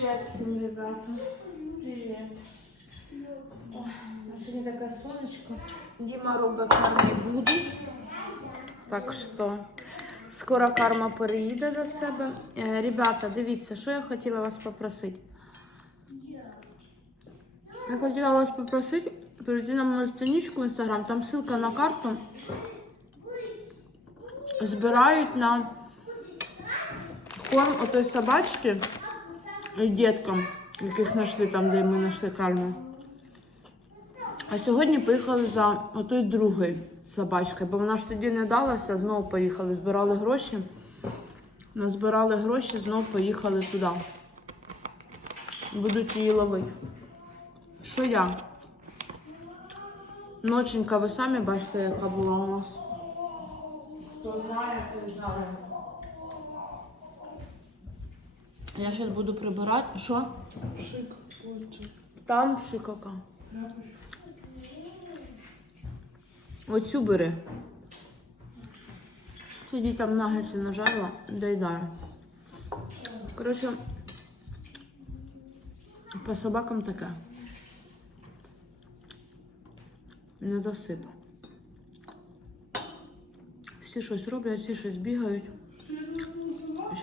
Привет всем, ребята. Привет. Ой, у нас сегодня такое солнышко. Дима робить кармі буду. Так що скоро карма переїде до себе. Е, Ребята, дивіться, що я хотіла вас попросити. Я хотіла вас попросити перейти на мою страничку в інстаграм, там ссылка на карту. Збирають на корм отой собачки діткам, яких знайшли там, де ми знайшли кальму. А сьогодні поїхали за отой другою собачкою, бо вона ж тоді не далася, знову поїхали, збирали гроші. Назбирали гроші, знову поїхали туди. Будуть її ловити. Що я? Ноченька, ви самі бачите, яка була у нас. Хто знає, той знає. Я зараз буду прибирати. Що? Шик. Там шикака. Оцю бери. Тоді там нагиці нажарила, доїдаю. Коротше, по собакам таке. Не засипа. Всі щось роблять, всі щось бігають.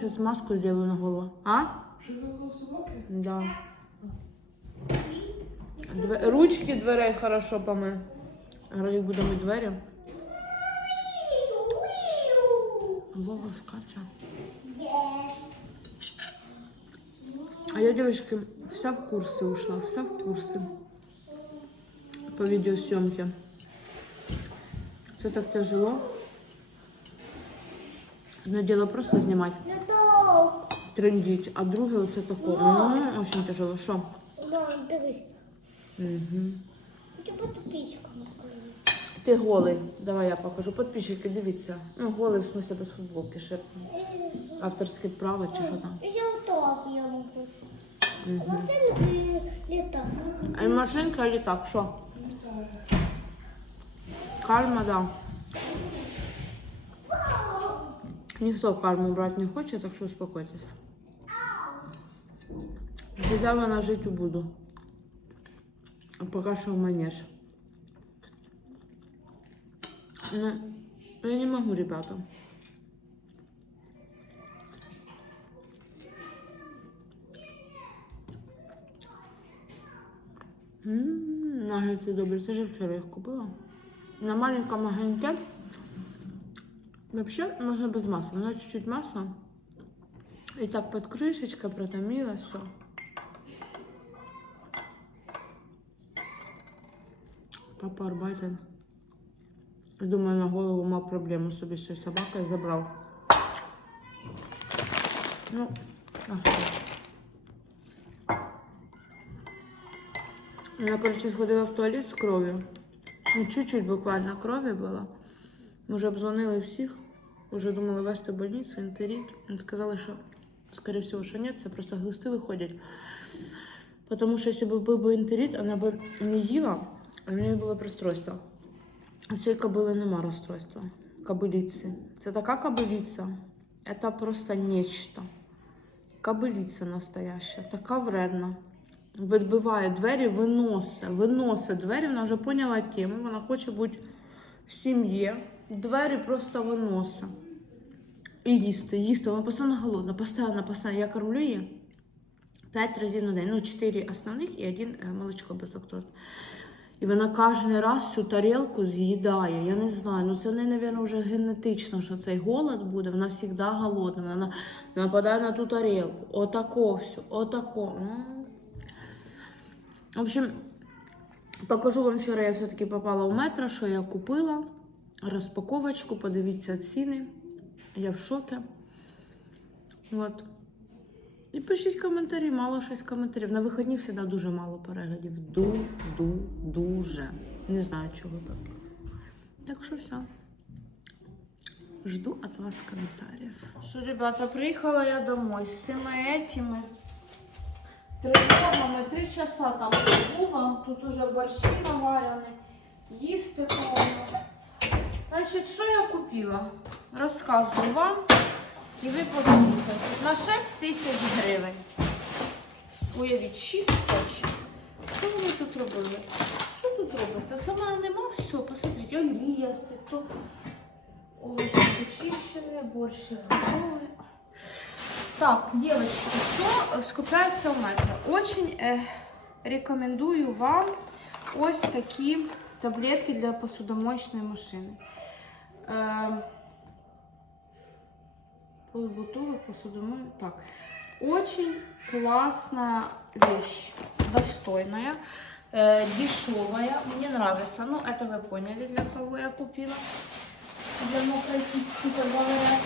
Зараз маску зроблю на голову. А? Шик около собаки? Да. Две- Ручки дверей хорошо помив. Вроді будемо мити двері. Вова скача. А я, девочки, вся в курсы ушла, вся в курсы по видеосъемке. Все так тяжело. Одно дело просто снимать, трендить, а друге оце таке. М, Очень тяжело. Що? Мам, дивись, Угу. Ти голий. Давай я покажу. Підписчики, дивіться. Ну, голий, в смысле, без футболки. Ще авторське право чи що там. Я так я можу. Машина літак. А машинка или так? Що? Кальма, да. Ніхто кальму брати не хоче, так що успокойтесь. Недавно жити буду. А поки що в манеж. Ну, я не могу, ребята. Нагетси добрі. Це ж вчора їх купила. На маленькому огоньке. Вообще можно без масла. Но чуть-чуть масла. И так под крышечкой протомила все. Папа Арбайтен. Думаю, на голову мав проблему собі з цією собакою забрав. Ну, а? Я, короче, сходила в туалет з кров'ю. Ну, чуть-чуть буквально крові було. Ми вже обзвонили всіх, вже думали вести больницю, інтеріт. Сказали, що, скорее всего, що ні, це просто глисти виходять. Тому що якщо б був би інтеріт, вона б не їла, а в неї було б розстройство. У цієї кобили нема розстройства. Кобилиці. Це така кобилиця. Це просто нечто. Кобилиця настояща, така вредна. Відбиває двері, виносить, виносить двері. Вона вже поняла тему. Вона хоче бути сім'ї. Двері просто виносить. І їсти, їсти. Вона постійно голодна, постійно, постійно. Я кормлю її п'ять разів на день. Ну, чотири основних і один е, молочко без лактози. І вона кожен раз цю тарілку з'їдає. Я не знаю. Ну це не, мабуть, вже генетично, що цей голод буде. Вона завжди голодна. Вона нападає на ту тарілку. Отако все, отако. Ну. В общем, покажу вам вчора, я все-таки попала в метро, що я купила. Розпаковочку, подивіться ціни. Я в шокі. От. І пишіть коментарі, мало щось коментарів. На вихідні завжди дуже мало переглядів. Ду-ду-дуже. Не знаю, чого так. Так що все. Жду от вас комментариев. Что, ребята, приехала я домой с всеми этими тривогами. Три часа там була. Тут уже борщі наварені. Їсти повно. Значить, що я купила? Розказую вам. І ви послухайте. На 6 тисяч гривень. Уявіть, шість пачок. Що вони тут робили? Що тут робиться? Сама нема все, посмотрите, олія то овочі почищені, борщик готовий. Так, девочки, все скупляється в метро. Очень е, рекомендую вам ось такі таблетки для посудомоечної машини. Е, Полубутовый посудомой. Так. Очень классная вещь. Достойная. э, дешевая. Мне нравится. Ну, это вы поняли, для кого я купила. Для мокрой кисти, как говорят.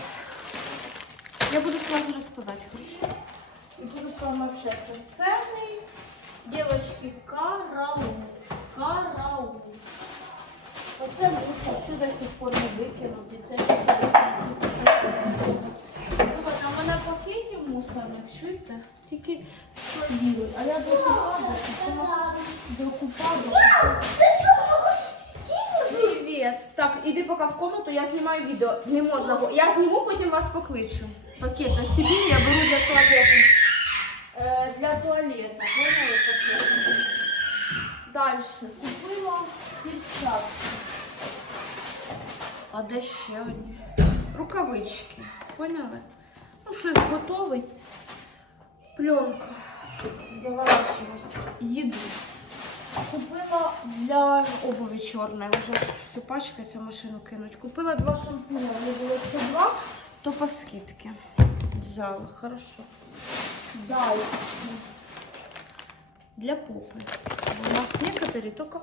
Я буду сразу раскладать, хорошо? И буду с вами общаться. Ценный, девочки, караул. Караул. Оце мусор, що до сих пор не викинути. Це Слухайте, а в пакетів мусорних, чуєте? Тільки складіли. А я докупала, докупала. Привіт. Так, іди поки в комнату, я знімаю відео. Не можна, я зніму, потім вас покличу. Пакет ось ці я беру для туалету. Е, для туалету. Поняли пакет? Далі. Купила перчатки. А де ще одні? Рукавички. Поняли? Ну, щось готовий. Пленка. Заворачувати. Їду. Купила для обуви чорної, вже всю пачкається машину кинуть. Купила два шампуня, вони були по два, то по скидці. Взяла, хорошо. Далі. Для попи. У нас некоторые только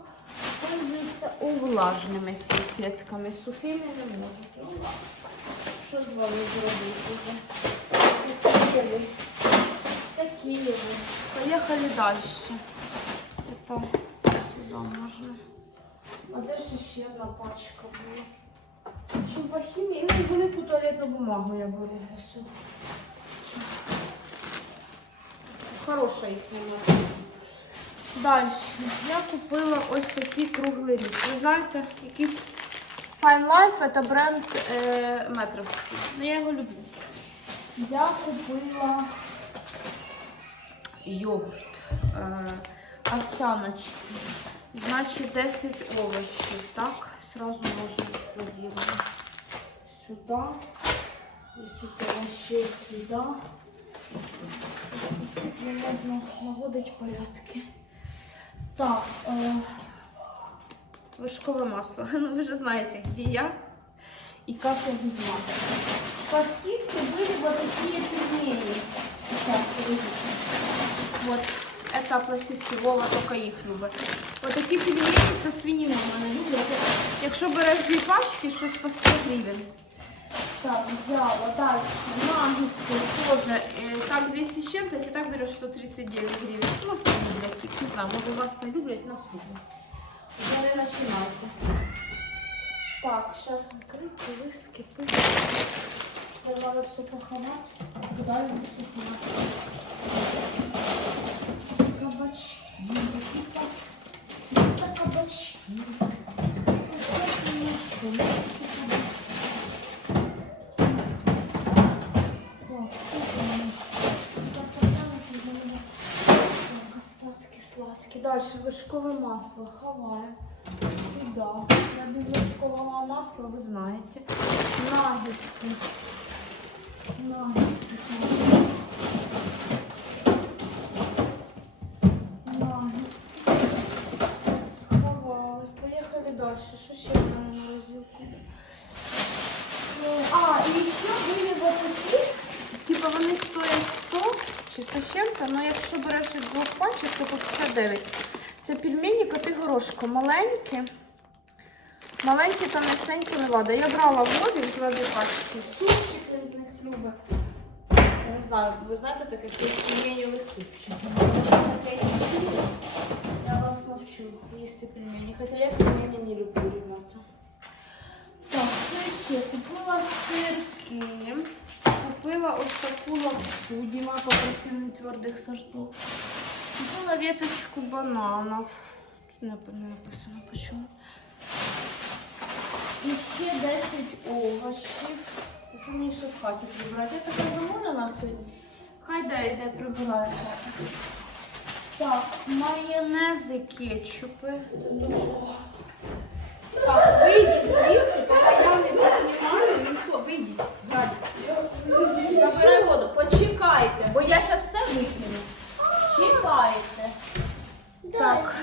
пользуются увлажними салфетками, сухими не. Ну, ладно. Що з вами зробити? Такі ви. Такі ви. Поїхали далі. Это сюда можно. А де ж ще одна пачка була? Щоб по хімії, ну і велику туалетну бумагу я беру. Хороша їх немає. Далі. Я купила ось такий круглий ріг. Ви знаєте, якийсь Fine Life це бренд е, метровський. Ну я його люблю. Я купила йогурт. Е, овсяночки. Значит, 10 овощей. Так, сразу можно складировать. Сюда. 10 овощей сюда. Чуть-чуть мне нужно наводить порядки. Так, э, вершковое масло. Ну, вы же знаете, где я и как я без масла. По скидке были вот такие пельмени. Сейчас, подождите. Вот. Это пластівки Вова, тільки їх любить. Отакі пельмені зі свининою мене люблять. Якщо береш дві пачки, щось по 100 гривень. Так, взяла. Далі. Наггетси теж. е, Так 200 з чим-то, якщо так береш 139 гривень. Нас люблять. їх, Не знаю, може вас не люблять, нас люблять. Вже не починайте. Так, зараз накрити, вискипити. Треба все поховати. Куди його все поховати? сладкий. Дальше вершковое масло хаваем сюда. Я без вершкового масла, вы знаете. Наггетсы. Наггетсы. Наггетсы. Сховали. Поїхали далі. Що ще в мене на розділку? Е, А, і ще були вот такі. Типа вони стоять 100 чи 100 з чим-то, але якщо береш від двох пачок, то по 59. Пельмені горошко. Маленькі. Маленькі та м'ясенькі левада. Я брала в воді, взяла дві пачки. Супчик він з них любить. Не знаю, ви знаєте таке, що пельменєвий супчик. Я вас навчу їсти пельмені. Хоча я пельмені не люблю, ребята. Так, ще? Купила сирки. Купила ось таку лапшу. Діма попросив не твердих сортов. Купила веточку бананов. Не написано почему. І ще 10 овочів. Мені ще в хаті прибирати. Я така заморена сьогодні. Хай де йде прибирає хату. Так, майонези, кетчупи. Так, вийдіть звідси, поки я не поснімаю, ніхто вийдіть. Раді. Забирай воду. Почекайте, бо я зараз все викину. Так,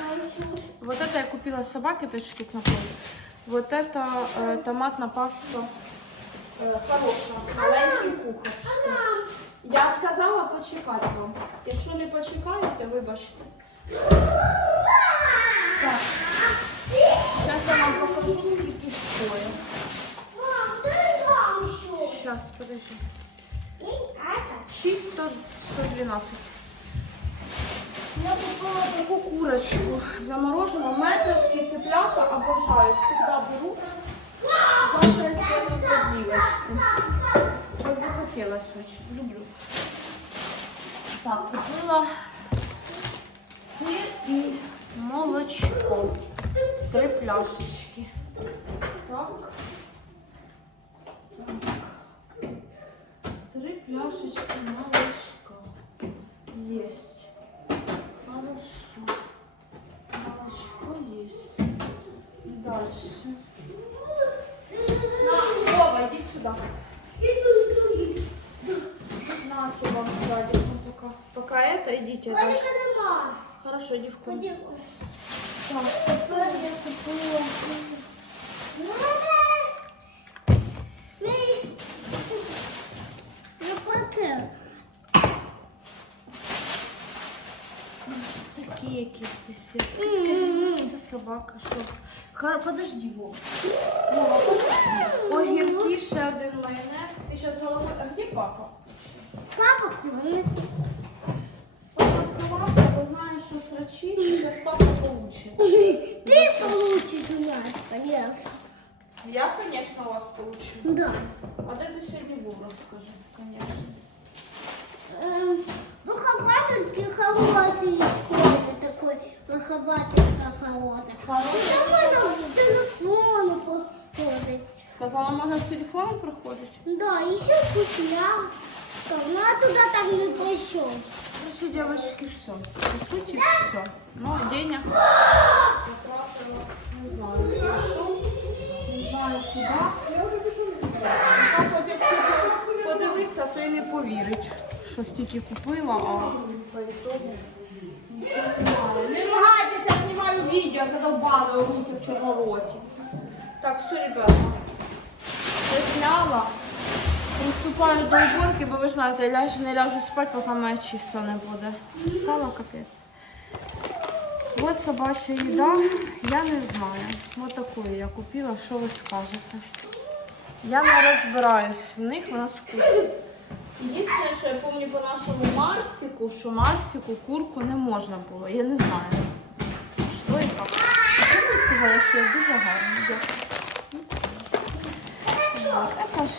вот это я купила собаке 5 штук на поле. Вот это э, томатная паста э, хорошая, маленький кухар. Я сказала почекать вам. Якщо не почекаєте, вибачте. Так. Зараз я вам покажу, скільки стоїть. Мам, дай ламшу. Зараз, подожди. 612. Я купила таку курочку заморожену. Метровські цыплята обожаю. Всегда беру. Завтра сделаю подливочку. Вот захотелось очень. Люблю. Так, купила сыр и молочко. Три пляшечки. Так. Так. Три пляшечки молочка. Есть. Хорошо. Молочко есть. Дальше. На, Вова, иди сюда. На, вам садик. Ну, пока, пока это, идите Валика дальше. нема. Хорошо, иди в комнату. Ходи. Так, тепер я купила. Не плати. Такі якісь сусідки. Скажи, це собака, що? Хара, подожди, Вова. майонез. Ти зараз головою. А де папа? Папа в комнате. Папа сховався, бо знає, що срачі, зараз папа получить. Ты получишь у нас, пожалуйста. Я, звісно, вас получу. Да. А де ти сьогодні був, розкажи, звісно. Эм, Выховательки холодный школы такой, выхователька холодная. Хороший? Можно в телефону походить. Сказала, можна з телефоном приходить. Да, еще. Ну а туда так не пришел. Короче, девочки, все. По сути, все. Но денег потратила, не знаю, на що, не знаю куди. Подивитися, то і не повірить, що стільки купила, а по ітогу нічого немає. Не ругайтеся, знімаю відео, задовбали руки в чорнороті. Так, все, ребята. Я. Приступаю до уборки, бо ви знаєте, я ляжу, не ляжу спати, поки моя чисто не буде. Стало капець. Ось собача їда. Я не знаю. Ось таку я купила, що ви скажете. Я не розбираюсь в них, вона вкусна. Єдине, що я пам'ятаю по нашому Марсику, що Марсику курку не можна було. Я не знаю. Що і як. Що ви сказали, що я дуже гарна? Дякую. Вот, это ж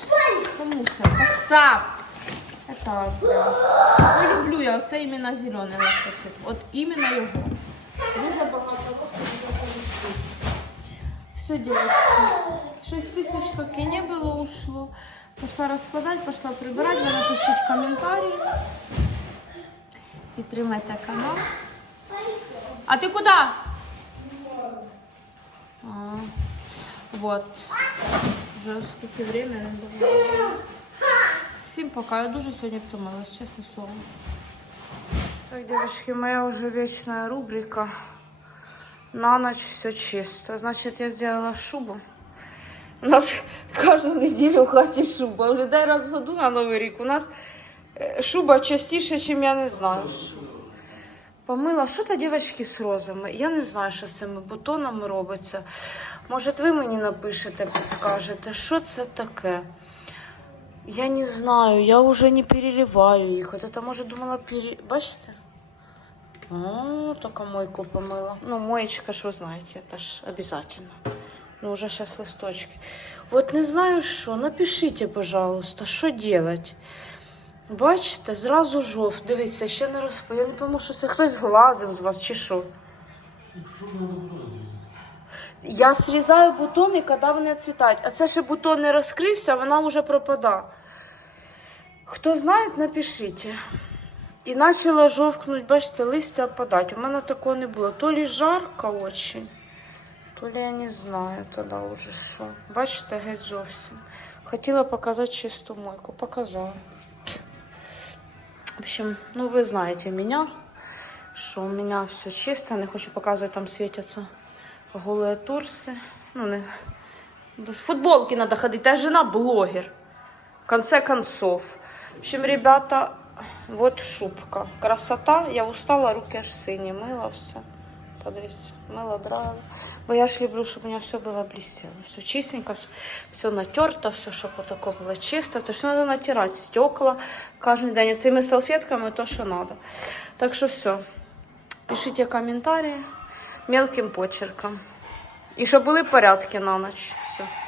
комуся. Постав. Это, да. Не люблю я, це іменно зелений лактоцит. От іменно його. Дуже багато років. Все, девочки. 6 тысяч, как и не было, ушло. Пошла раскладать, пошла прибирать. Ви напишіть комментарии. Підтримайте канал. А ти куди? А, вот. Вже скільки времени було. Всім пока. Я дуже сьогодні втомилась, чесне слово. Так, девочки, моя уже вечная рубрика. На ночь все чисто. Значит, я сделала шубу. У нас кожну неділю в хаті шуба. У людей раз в на Новий рік. У нас е, шуба частіше, ніж я не знаю. Помила, що то дівчатки з розами? Я не знаю, що з цими бутонами робиться. Може, ви мені напишете, підскажете, що це таке? Я не знаю, я вже не переливаю їх. От це, може, думала, пере... бачите? О, только мойку помыла. Ну, моечка ж вы знаете, это ж обязательно. Ну, уже сейчас листочки. Вот не знаю що, напишите, пожалуйста, що делать. Бачите, зразу жов. Дивіться, ще не розпо. Я не пойму, що це хтось зглазив з вас чи що. я срізаю бутони, коли вони відцвітають. А це ще бутон не розкрився, вона вже пропадає. Хто знає, напишіть. І почало жовкнуть, бачите, листя опадати. У мене такого не було. То лі жарко очень, то лі я не знаю тоді вже що. Бачите, геть зовсім. Хотіла показати чисту мойку. Показала. В общем, ну вы знаете меня, что у меня все чисто. Не хочу показывать, там светятся голые торсы. Ну, не... Без футболки надо ходить. А жена блогер. В конце концов. В общем, ребята, вот шубка. Красота. Я устала, руки аж сині. Мила все. Подивіться, мила драйва. Бо я ж люблю, щоб у мене все було блестело. Все чистенько, все, все натерто, все, щоб отако було чисто. Це ж треба натирати стекла кожен день. Цими салфетками то, що треба. Так що все. Пишіть коментарі мелким почерком. І щоб були порядки на ніч. Все.